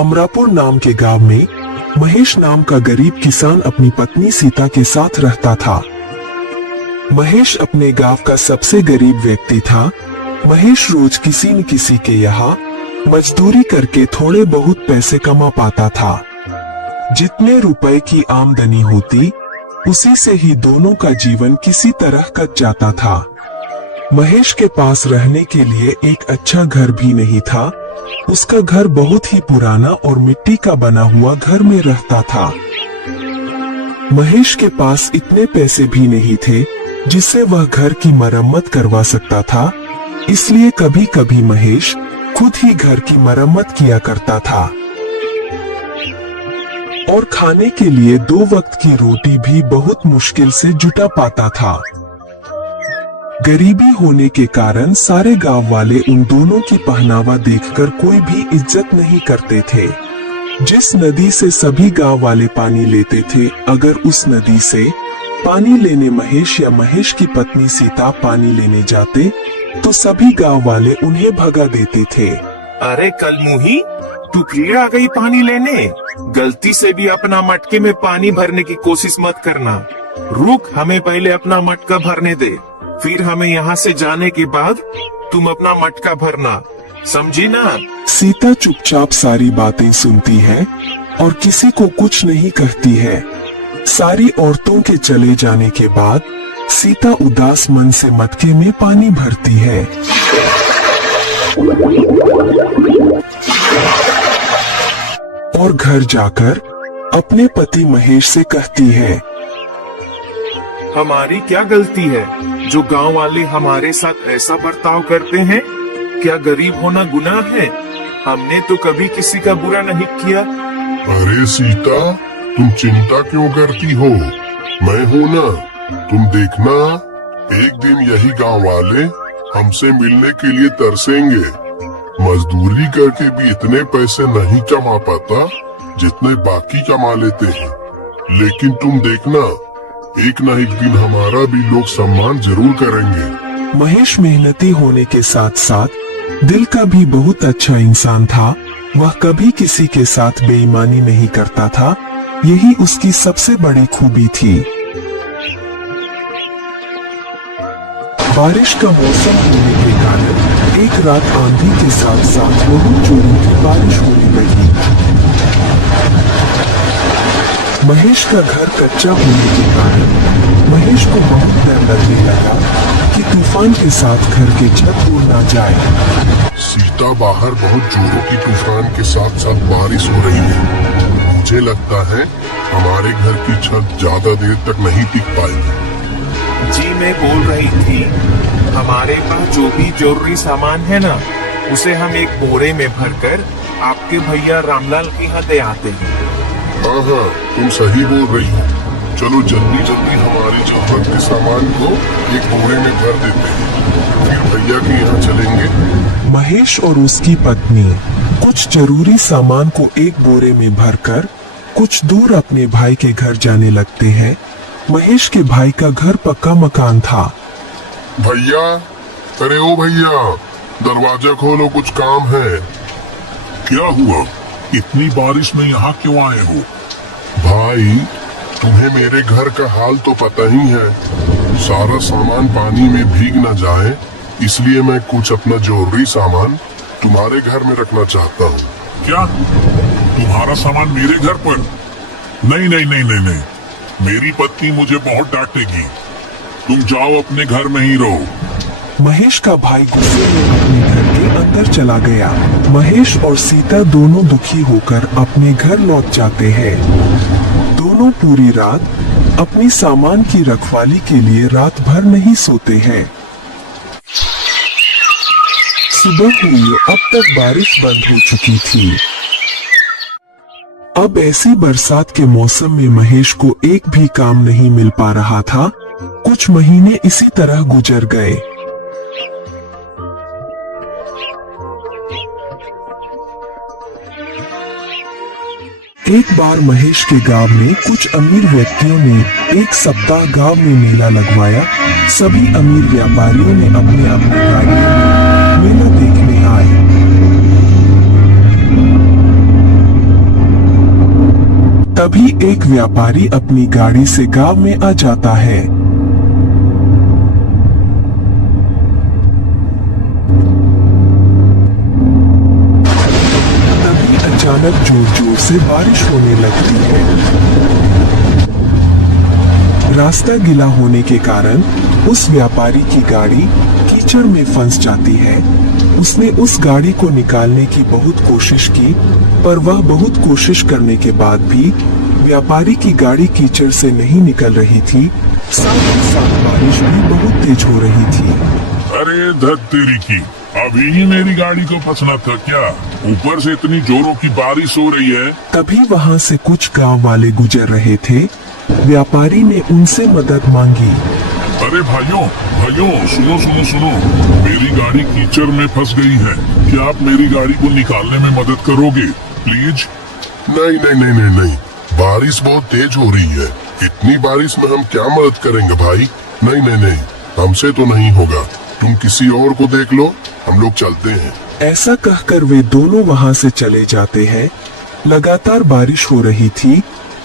अमरापुर नाम के गांव में महेश नाम का गरीब किसान अपनी पत्नी सीता के साथ रहता था। महेश अपने गांव का सबसे गरीब व्यक्ति था। महेश रोज किसी न किसी के यहाँ मजदूरी करके थोड़े बहुत पैसे कमा पाता था। जितने रुपए की आमदनी होती उसी से ही दोनों का जीवन किसी तरह कट जाता था। महेश के पास रहने के लिए एक अच्छा घर भी नहीं था। उसका घर बहुत ही पुराना और मिट्टी का बना हुआ घर में रहता था। महेश के पास इतने पैसे भी नहीं थे जिससे वह घर की मरम्मत करवा सकता था। इसलिए कभी कभी महेश खुद ही घर की मरम्मत किया करता था और खाने के लिए 2 वक्त की रोटी भी बहुत मुश्किल से जुटा पाता था। गरीबी होने के कारण सारे गांव वाले उन दोनों की पहनावा देखकर कोई भी इज्जत नहीं करते थे। जिस नदी से सभी गांव वाले पानी लेते थे, अगर उस नदी से पानी लेने महेश या महेश की पत्नी सीता पानी लेने जाते तो सभी गांव वाले उन्हें भगा देते थे। अरे कलमुही, तू फिर आ गई पानी लेने। गलती से भी अपना मटके में पानी भरने की कोशिश मत करना। रुक, हमें पहले अपना मटका भरने दे, फिर हमें यहाँ से जाने के बाद तुम अपना मटका भरना, समझी ना? सीता चुपचाप सारी बातें सुनती है और किसी को कुछ नहीं कहती है। सारी औरतों के चले जाने के बाद सीता उदास मन से मटके में पानी भरती है। और घर जाकर अपने पति महेश से कहती है, हमारी क्या गलती है जो गांव वाले हमारे साथ ऐसा बर्ताव करते हैं? क्या गरीब होना गुनाह है? हमने तो कभी किसी का बुरा नहीं किया। अरे सीता, तुम चिंता क्यों करती हो? मैं हूँ ना, तुम देखना, एक दिन यही गांव वाले हमसे मिलने के लिए तरसेंगे। मजदूरी करके भी इतने पैसे नहीं कमा पाता जितने बाकी कमा लेते हैं, लेकिन तुम देखना, एक न एक दिन हमारा भी लोग सम्मान जरूर करेंगे। महेश मेहनती होने के साथ साथ दिल का भी बहुत अच्छा इंसान था। वह कभी किसी के साथ बेईमानी नहीं करता था। यही उसकी सबसे बड़ी खूबी थी। बारिश का मौसम होने के कारण एक रात आंधी के साथ साथ बहुत जोरों की बारिश होने लगी। महेश का घर कच्चा होने के कारण महेश को बहुत डर लगने लगा कि तूफान के साथ घर की छत उड़ ना जाए। सीता, बाहर बहुत जोरों की तूफान के साथ साथ बारिश हो रही है। मुझे लगता है हमारे घर की छत ज्यादा देर तक नहीं टिक पाएगी। जी, मैं बोल रही थी, हमारे पास जो भी जरूरी सामान है ना, उसे हम एक बोरे में भरकर आपके भैया रामलाल के यहाँ दे आते हैं। हाँ हाँ, तुम सही बोल रही हो। चलो जल्दी जल्दी हमारी जरूरत के सामान को एक बोरे में भर देते हैं, फिर भैया के यहाँ चलेंगे। महेश और उसकी पत्नी कुछ जरूरी सामान को एक बोरे में भरकर कुछ दूर अपने भाई के घर जाने लगते हैं। महेश के भाई का घर पक्का मकान था। भैया, अरे ओ भैया, दरवाजा खोलो, कुछ काम है। क्या हुआ? इतनी बारिश में यहाँ क्यों आए हो? भाई, तुम्हें मेरे घर का हाल तो पता ही है। सारा सामान पानी में भीग न जाए, इसलिए मैं कुछ अपना जरूरी सामान तुम्हारे घर में रखना चाहता हूँ। क्या तुम्हारा सामान मेरे घर पर? नहीं नहीं नहीं नहीं नहीं, मेरी पत्नी मुझे बहुत डांटेगी। तुम जाओ, अपने घर में ही रहो। महेश का भाई गुस्से में अपने घर के अंदर चला गया। महेश और सीता दोनों दुखी होकर अपने घर लौट जाते हैं। दोनों पूरी रात अपनी सामान की रखवाली के लिए रात भर नहीं सोते हैं। सुबह हुई, अब तक बारिश बंद हो चुकी थी। अब ऐसी बरसात के मौसम में महेश को एक भी काम नहीं मिल पा रहा था। कुछ महीने इसी तरह गुजर गए। एक बार महेश के गांव में कुछ अमीर व्यक्तियों ने एक सप्ताह गांव में मेला लगवाया। सभी अमीर व्यापारियों ने अपने अपने गाड़ी में मेला देखने आए। तभी एक व्यापारी अपनी गाड़ी से गांव में आ जाता है। तभी अचानक जोर जोर से बारिश होने लगती है। रास्ता गीला होने के कारण उस व्यापारी की गाड़ी कीचड़ में फंस जाती है। उसने उस गाड़ी को निकालने की बहुत कोशिश की, पर वह बहुत कोशिश करने के बाद भी व्यापारी की गाड़ी कीचड़ से नहीं निकल रही थी। साथ ही साथ बारिश भी बहुत तेज हो रही थी। अरे धत तेरी की, अभी ही मेरी गाड़ी को फंसना था क्या? ऊपर से इतनी जोरों की बारिश हो रही है। तभी वहाँ से कुछ गांव वाले गुजर रहे थे। व्यापारी ने उनसे मदद मांगी। अरे भाइयों भाइयों, सुनो सुनो सुनो, मेरी गाड़ी कीचड़ में फंस गई है। क्या आप मेरी गाड़ी को निकालने में मदद करोगे प्लीज? नहीं नहीं नहीं नहीं नहीं, बारिश बहुत तेज हो रही है। इतनी बारिश में हम क्या मदद करेंगे भाई? नहीं नहीं नहीं, हमसे तो नहीं होगा। तुम किसी और को देख लो, हम लोग चलते हैं। ऐसा कहकर वे दोनों वहाँ से चले जाते हैं। लगातार बारिश हो रही थी।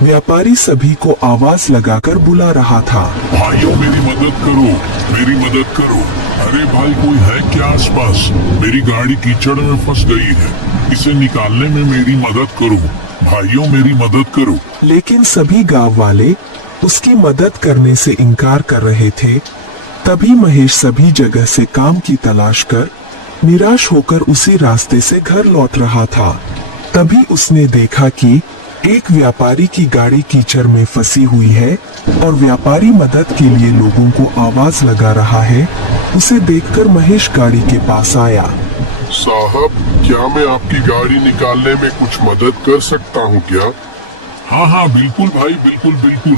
व्यापारी सभी को आवाज लगाकर बुला रहा था। भाइयों मेरी मदद करो, मेरी मदद करो। अरे भाई कोई है क्या आसपास? मेरी गाड़ी कीचड़ में फंस गई है, इसे निकालने में मेरी मदद करो। भाइयों मेरी मदद करो। लेकिन सभी गांव वाले उसकी मदद करने से इनकार कर रहे थे। तभी महेश सभी जगह से काम की तलाश कर निराश होकर उसी रास्ते से घर लौट रहा था। तभी उसने देखा कि एक व्यापारी की गाड़ी कीचड़ में फंसी हुई है और व्यापारी मदद के लिए लोगों को आवाज लगा रहा है। उसे देखकर महेश गाड़ी के पास आया। साहब, क्या मैं आपकी गाड़ी निकालने में कुछ मदद कर सकता हूँ क्या? हाँ हाँ बिल्कुल भाई, बिल्कुल बिल्कुल।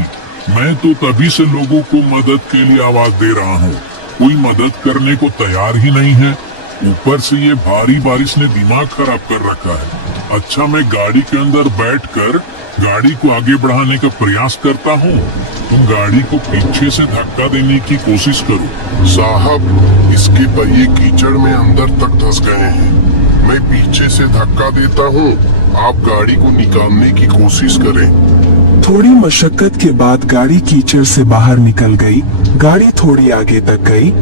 मैं तो तभी से लोगों को मदद के लिए आवाज दे रहा हूँ, कोई मदद करने को तैयार ही नहीं है। ऊपर से ये भारी बारिश ने दिमाग खराब कर रखा है। अच्छा मैं गाड़ी के अंदर बैठकर गाड़ी को आगे बढ़ाने का प्रयास करता हूँ, तुम गाड़ी को पीछे से धक्का देने की कोशिश करो। साहब, इसके पहिए कीचड़ में अंदर तक धंस गए हैं। मैं पीछे से धक्का देता हूँ, आप गाड़ी को निकालने की कोशिश करें। थोड़ी मशक्कत के बाद गाड़ी कीचड़ से बाहर निकल गई। गाड़ी थोड़ी आगे तक गई।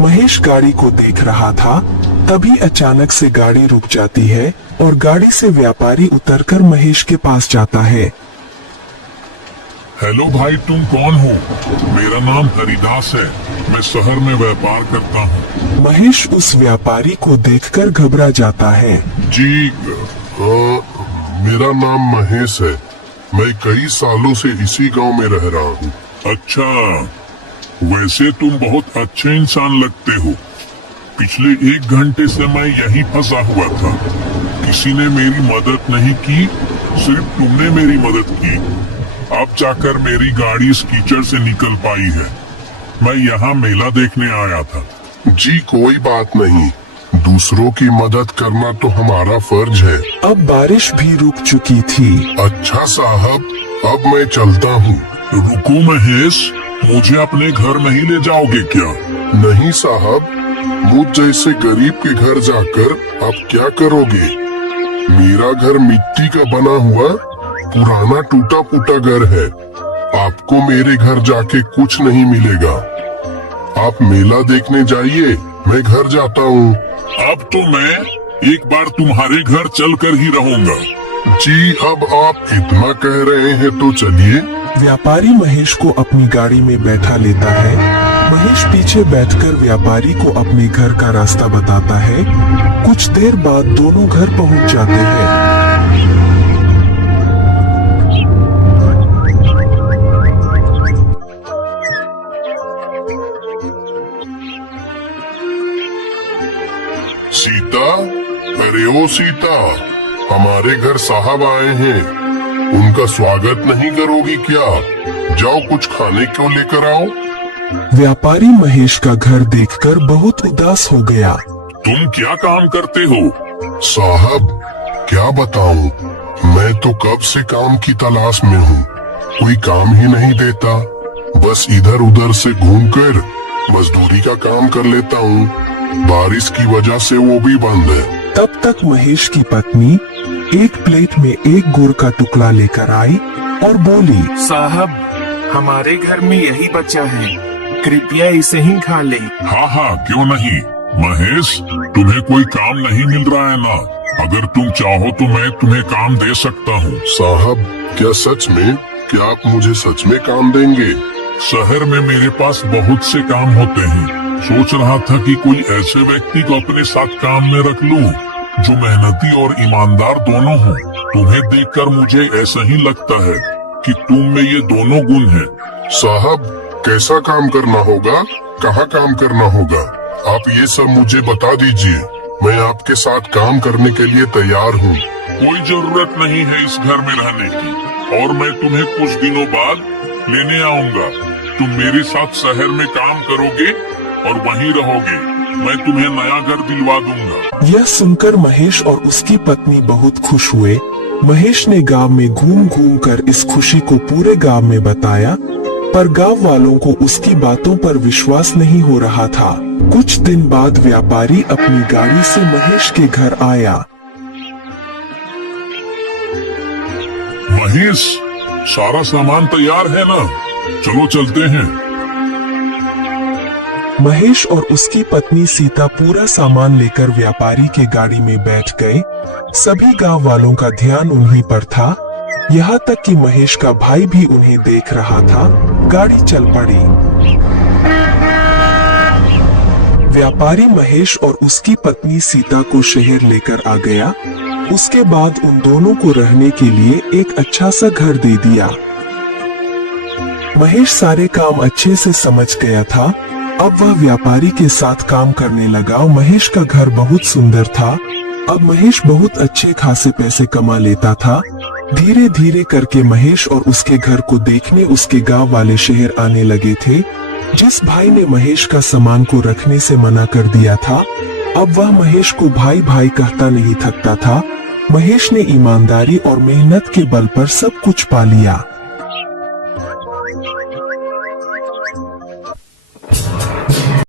महेश गाड़ी को देख रहा था। तभी अचानक से गाड़ी रुक जाती है और गाड़ी से व्यापारी उतरकर महेश के पास जाता है। हेलो भाई, तुम कौन हो? मेरा नाम हरिदास है, मैं शहर में व्यापार करता हूँ। महेश उस व्यापारी को देखकर घबरा जाता है। जी मेरा नाम महेश है। मैं कई सालों से इसी गांव में रह रहा हूँ। अच्छा, वैसे तुम बहुत अच्छे इंसान लगते हो। पिछले 1 घंटे से मैं यहीं फंसा हुआ था, किसी ने मेरी मदद नहीं की, सिर्फ तुमने मेरी मदद की। अब जाकर मेरी गाड़ी इस कीचड़ से निकल पाई है। मैं यहाँ मेला देखने आया था। जी कोई बात नहीं, दूसरों की मदद करना तो हमारा फर्ज है। अब बारिश भी रुक चुकी थी। अच्छा साहब, अब मैं चलता हूँ। रुको महेश, मुझे अपने घर नहीं ले जाओगे क्या? नहीं साहब, मुझ जैसे गरीब के घर जाकर आप क्या करोगे? मेरा घर मिट्टी का बना हुआ पुराना टूटा फूटा घर है। आपको मेरे घर जाके कुछ नहीं मिलेगा। आप मेला देखने जाइए, मैं घर जाता हूँ। अब तो मैं एक बार तुम्हारे घर चलकर ही रहूंगा। जी, अब आप इतना कह रहे हैं तो चलिए। व्यापारी महेश को अपनी गाड़ी में बैठा लेता है। महेश पीछे बैठकर व्यापारी को अपने घर का रास्ता बताता है। कुछ देर बाद दोनों घर पहुंच जाते हैं। सीता, अरे ओ सीता, हमारे घर साहब आए हैं, उनका स्वागत नहीं करोगी क्या? जाओ कुछ खाने को लेकर आओ। व्यापारी महेश का घर देखकर बहुत उदास हो गया। तुम क्या काम करते हो? साहब, क्या बताऊं, मैं तो कब से काम की तलाश में हूँ, कोई काम ही नहीं देता। बस इधर उधर से घूमकर मजदूरी का काम कर लेता हूँ। बारिश की वजह से वो भी बंद है। तब तक महेश की पत्नी एक प्लेट में एक गुड़ का टुकड़ा लेकर आई और बोली, साहब, हमारे घर में यही बच्चा है, कृपया इसे ही खा ले। हाँ हाँ, क्यों नहीं। महेश, तुम्हें कोई काम नहीं मिल रहा है ना? अगर तुम चाहो तो मैं तुम्हें काम दे सकता हूँ। साहब, क्या सच में? क्या आप मुझे सच में काम देंगे? शहर में मेरे पास बहुत से काम होते हैं। सोच रहा था कि कोई ऐसे व्यक्ति को अपने साथ काम में रख लूं, जो मेहनती और ईमानदार दोनों हो। तुम्हें देखकर मुझे ऐसा ही लगता है कि तुम में ये दोनों गुण हैं। साहब, कैसा काम करना होगा? कहाँ काम करना होगा? आप ये सब मुझे बता दीजिए। मैं आपके साथ काम करने के लिए तैयार हूँ। कोई जरूरत नहीं है इस घर में रहने की, और मैं तुम्हें कुछ दिनों बाद लेने आऊंगा। तुम मेरे साथ शहर में काम करोगे और वहीं रहोगे। मैं तुम्हें नया घर दिलवा दूंगा। यह सुनकर महेश और उसकी पत्नी बहुत खुश हुए। महेश ने गांव में घूम घूम कर इस खुशी को पूरे गांव में बताया, पर गांव वालों को उसकी बातों पर विश्वास नहीं हो रहा था। कुछ दिन बाद व्यापारी अपनी गाड़ी से महेश के घर आया। महेश, सारा सामान तैयार है ना? चलो चलते हैं। महेश और उसकी पत्नी सीता पूरा सामान लेकर व्यापारी के गाड़ी में बैठ गए। सभी गांव वालों का ध्यान उन्हीं पर था, यहाँ तक कि महेश का भाई भी उन्हें देख रहा था। गाड़ी चल पड़ी। व्यापारी महेश और उसकी पत्नी सीता को शहर लेकर आ गया। उसके बाद उन दोनों को रहने के लिए एक अच्छा सा घर दे दिया। महेश सारे काम अच्छे से समझ गया था। अब वह व्यापारी के साथ काम करने लगा। महेश का घर बहुत सुंदर था। अब महेश बहुत अच्छे खासे पैसे कमा लेता था। धीरे धीरे करके महेश और उसके घर को देखने उसके गांव वाले शहर आने लगे थे। जिस भाई ने महेश का सामान को रखने से मना कर दिया था, अब वह महेश को भाई भाई कहता नहीं थकता था। महेश ने ईमानदारी और मेहनत के बल पर सब कुछ पा लिया।